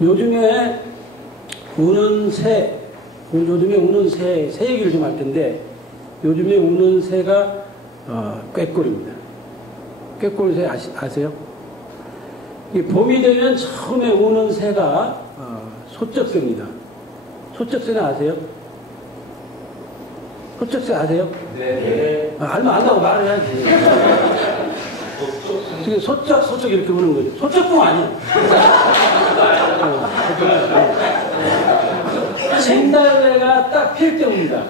요즘에 우는 새, 요즘에 우는 새 얘기를 좀 할 텐데, 요즘에 우는 새가 꾀꼬리입니다. 꾀꼬리 아세요? 이 봄이 되면 처음에 우는 새가 소쩍새입니다. 소쩍새는 아세요? 소쩍새 아세요? 네. 알면 안다고 말을 해야지. 지금 소쩍 이렇게 우는 거죠. 소쩍풍 아니야. 진달래가 딱 필 때 웁니다.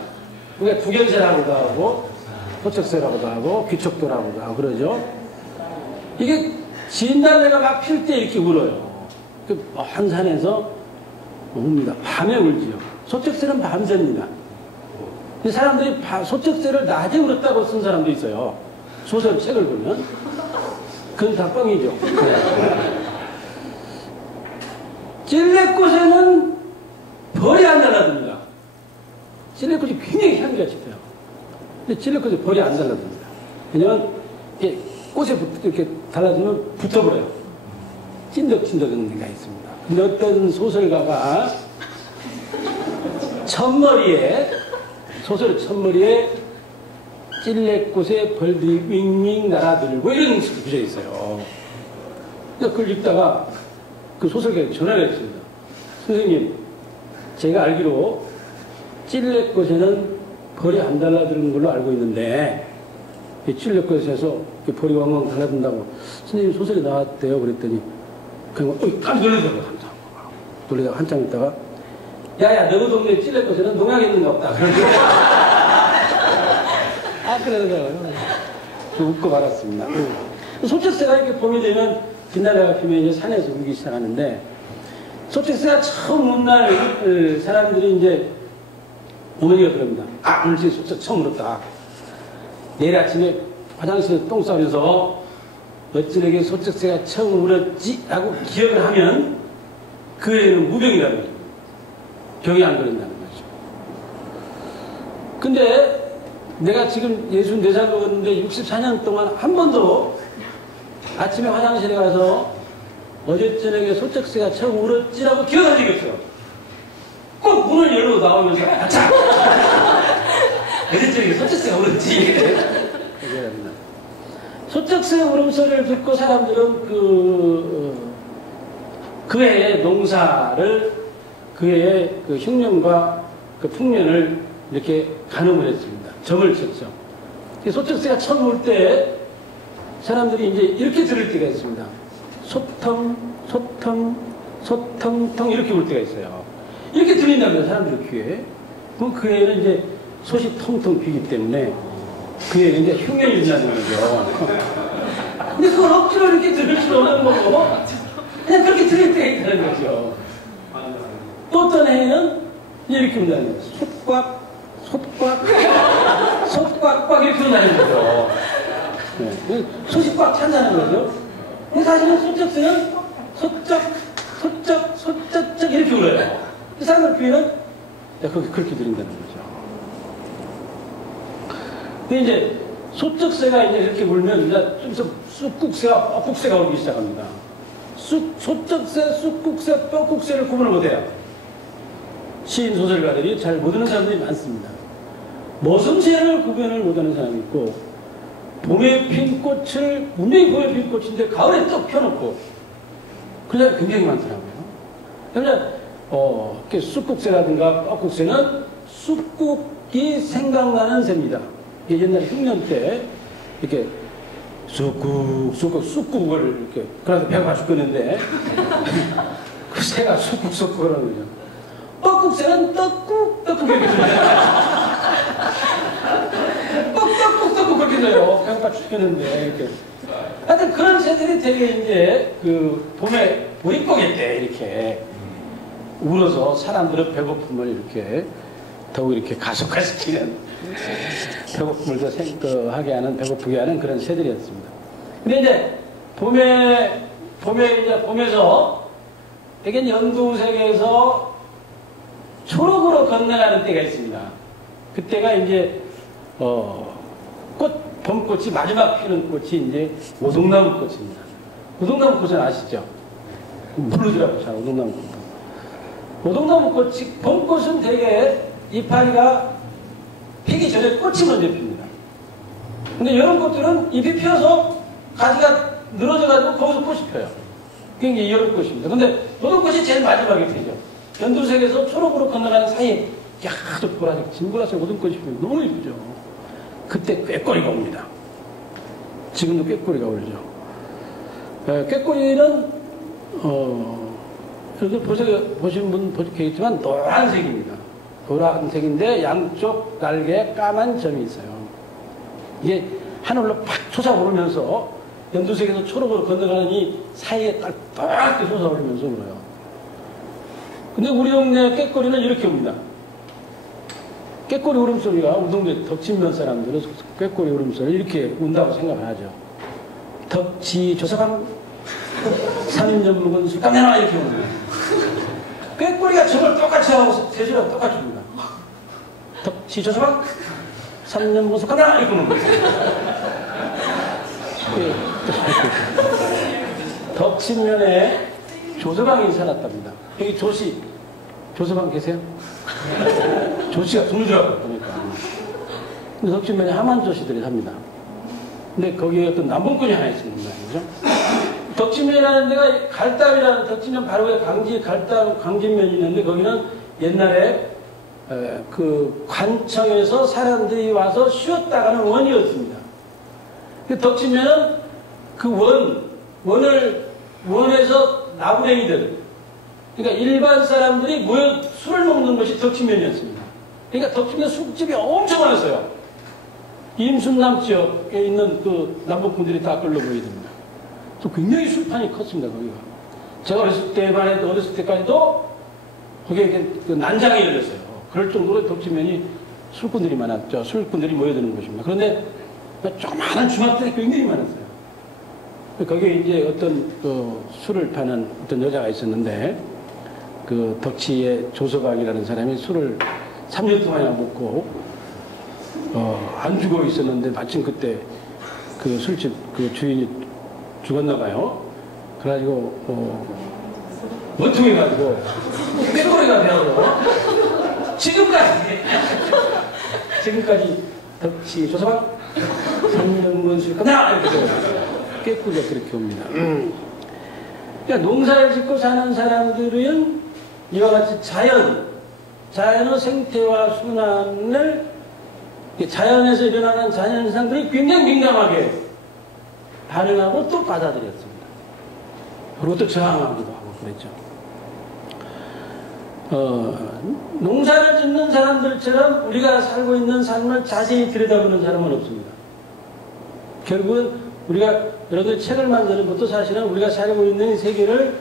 우리가 두견새라고도 하고 소쩍새라고도 하고 귀척도라고도 하고 그러죠. 이게 진달래가 막 필 때 이렇게 울어요. 한 산에서 웁니다. 밤에 울지요. 소쩍새는 밤새입니다. 사람들이 소쩍새를 낮에 울었다고 쓴 사람도 있어요. 소설 책을 보면. 그건 다 뻥이죠. 찔레꽃에는 벌이 안 달라듭니다. 찔레꽃이 굉장히 향기가 짙어요. 근데 찔레꽃에 벌이 안 달라듭니다. 왜냐면 꽃에 이렇게 달라지면 붙어버려요. 찐덕찐덕한 데가 있습니다. 근데 어떤 소설가가 소설의 첫머리에 찔레꽃에 벌들이 윙윙 날아들고 이런 구조가 있어요. 그걸 읽다가 그 소설가에 전화를 했습니다. 선생님, 제가 알기로 찔레꽃에는 벌이 안 달라드는 걸로 알고 있는데 찔레꽃에서 벌이 왕왕 달라든다고 선생님 소설에 나왔대요. 그랬더니 그냥 깜짝 놀라더라고요. 놀라다가 한참 있다가 야야 너희 동네 찔레꽃에는 농약 있는 거 없다. 그러더라고요. 웃고 말았습니다. 소쩍새가 이렇게 봄이 되면 진달래가 피면 이제 산에서 울기 시작하는데 소쩍새가 처음 운 날 사람들이 이제 어머니가 그럽니다. 오늘 진짜 소쩍 처음 울었다. 내일 아침에 화장실에서 똥 싸면서 어찌되게 소쩍새가 처음 울었지? 라고 기억을 하면 그 애는 무병이라는 거죠. 병이 안 걸린다는 거죠. 근데 내가 지금 64살 먹었는데 64년 동안 한 번도 아침에 화장실에 가서 어제 저녁에 소쩍새가 처음 울었지라고 기억한 적이 없어요. 꼭 문을 열고 나오면서 아차! 어제 저녁에 소쩍새가 울었지. 얘기합니다. 소쩍새 울음소리를 듣고 사람들은 그 해의 농사를 그 해의 그 흉년과 그 풍년을 이렇게 가늠을 했습니다. 점을 쳤죠. 소쩍새가 처음 울 때 사람들이 이제 이렇게 들을 때가 있습니다. 소텅, 소텅, 소텅텅 이렇게 울 때가 있어요. 이렇게 들린답니다. 사람들 귀에. 그럼 그 애는 이제 솥이 텅텅 비기 때문에 그 애는 이제 흉년이 일어나는 거죠. 근데 그걸 억지로 이렇게 들을 수는 없는 거고 그냥 그렇게 들릴 때가 있다는 거죠. 또 어떤 애는 이렇게 운다는 거죠. 솥꽉 솥꽉 이렇게 운다는 거죠. 네. 솥이 꽉 찬다는 거죠. 근데 사실은 소쩍새는 소쩍 이렇게 울어요. 그 사람들 귀에는 그렇게 들린다는 거죠. 근데 이제 소쩍새가 이제 이렇게 울면 이제 좀 있어 쑥국새가 뻐국새가 울기 시작합니다. 소쩍새, 쑥국새, 뻐국새를 구분을 못해요. 시인 소설가들이 잘 모르는 사람들이 많습니다. 머슴새를 구분을 못하는 사람이 있고 봄에 핀 꽃을 분명히 봄에 핀 꽃인데 가을에 또 펴놓고 그런 사람이 굉장히 많더라고요. 그러면 쑥국새라든가 뻐국새는 쑥국이 생각나는 새입니다. 옛날에 흉년 때 이렇게 쑥국을 이렇게 그래서 배가 죽겠는데 그 새가 쑥국 그러는 거죠. 뻐국새는 떡국 이렇게 들려요. 떡국 그렇게 들려요. 배가 죽겠는데 이렇게. 하여튼 그런 새들이 되게 이제 그 봄에 보릿고개 때 이렇게 울어서 사람들의 배고픔을 이렇게 더욱 이렇게 가속화시키는 배고픔을 더 하게 하는 배고프게 하는 그런 새들이었습니다. 근데 이제 봄에서 되게 연두색에서 초록으로 건너가는 때가 있습니다. 그때가 이제 봄꽃이 마지막 피는 꽃이 이제 오동나무 꽃입니다. 오동나무 꽃은 아시죠? 모르더라고요. 잘 오동나무 꽃. 오동나무 꽃이 봄꽃은 대개 이파리가 피기 전에 꽃이 먼저 핍니다. 근데 여름꽃들은 잎이 피어서 가지가 늘어져가지고 거기서 꽃이 펴요. 그게 이제 여름꽃입니다. 근데 오동꽃이 제일 마지막에 피죠. 연두색에서 초록으로 건너가는 사이에 아주 보라색, 진보라색 오동꽃이 피면 너무 예쁘죠. 그때 꾀꼬리가 옵니다. 지금도 꾀꼬리가 오르죠. 꾀꼬리는 여기 보시는 분 보시겠지만 노란색입니다. 노란색인데 양쪽 날개에 까만 점이 있어요. 이게 하늘로 팍 솟아오르면서 연두색에서 초록으로 건너가는 이 사이에 딱 솟아오르면서 울어요. 근데 우리 동네 꾀꼬리는 이렇게 옵니다. 꾀꼬리 울음소리가 우리 동네 덕진면 사람들은 꾀꼬리 울음소리 이렇게 운다고 생각을 하죠. 덕지 조사방 3년 묵은 술감내놔 이렇게 옵니다. 꾀꼬리가 저걸 똑같이 하고 세주랑 똑같이 옵니다. 덕지 조사방 3년 묵은 술감내놔 이렇게 옵니다. 덕진면에 조서방이 살았답니다. 여기 조서방 계세요? 조씨가 둘이라고 보니까. 근데 덕진면에 하만조씨들이 삽니다. 근데 거기에 어떤 남봉꾼이 하나 있습니다. 그죠? 덕진면이라는 데가 갈담이라는 덕진면 바로 위에 강진면이 있는데 거기는 옛날에 그 관청에서 사람들이 와서 쉬었다 가는 원이었습니다. 덕진면은 그 원에서 나부랭이들, 그러니까 일반 사람들이 모여 술을 먹는 것이 덕진면이었습니다. 그러니까 덕진면 술집이 엄청 많았어요. 임순남 지역에 있는 그 남북분들이 다 끌러 모이게 됩니다. 또 굉장히 술판이 컸습니다, 거기가. 제가 어렸을 때까지도 거기에 그 난장이 열렸어요. 그럴 정도로 덕진면이 술꾼들이 많았죠. 술꾼들이 모여드는 곳입니다. 그런데 조그마한 중학생이 굉장히 많았어요. 거기에 이제 어떤 그 술을 파는 어떤 여자가 있었는데 그 덕치의 조서방이라는 사람이 술을 3년 동안이나 먹고 안 죽어 있었는데 마침 그때 그 술집 그 주인이 죽었나 봐요. 그래가지고 원통해가지고 꾀꼬리가 되어서 지금까지 덕치 조서방 3년 묵은 술 끝나 이렇게 꾀꼬리가 그렇게 옵니다. 그러니까 농사를 짓고 사는 사람들은 이와 같이 자연의 생태와 순환을 자연에서 일어나는 자연현상들이 굉장히 민감하게 반응하고 또 받아들였습니다. 그리고 또 저항하기도 하고 그랬죠. 농사를 짓는 사람들처럼 우리가 살고 있는 삶을 자세히 들여다보는 사람은 없습니다. 결국은 우리가 여러분들 책을 만드는 것도 사실은 우리가 살고 있는 세계를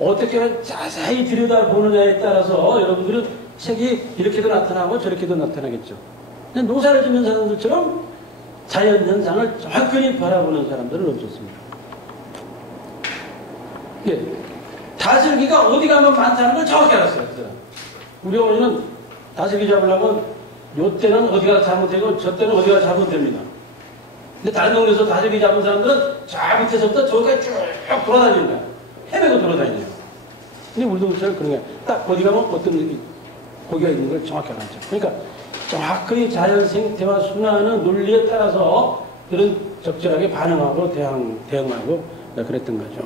어떻게 자세히 들여다보느냐에 따라서 여러분들은 책이 이렇게도 나타나고 저렇게도 나타나겠죠. 농사를 짓는 사람들처럼 자연현상을 정확히 바라보는 사람들은 없었습니다. 예. 다슬기가 어디 가면 많다는 걸 정확히 알았어요. 그 사람. 우리 어머니는 다슬기 잡으려면 요 때는 어디가 잘못되고 저 때는 어디가 잘못됩니다. 근데 다른 동네에서 다슬기 잡은 사람들은 저 밑에서부터 저기까지 쭉 돌아다니는 거야. 헤매고 돌아다니네요. 근데 우리 동네처럼 그런 게 딱 어디 가면 어떤 고기가 있는 걸 정확히 알았죠. 그러니까 정확히 자연 생태와 순환의 논리에 따라서 그런 적절하게 반응하고 대응하고 그랬던 거죠.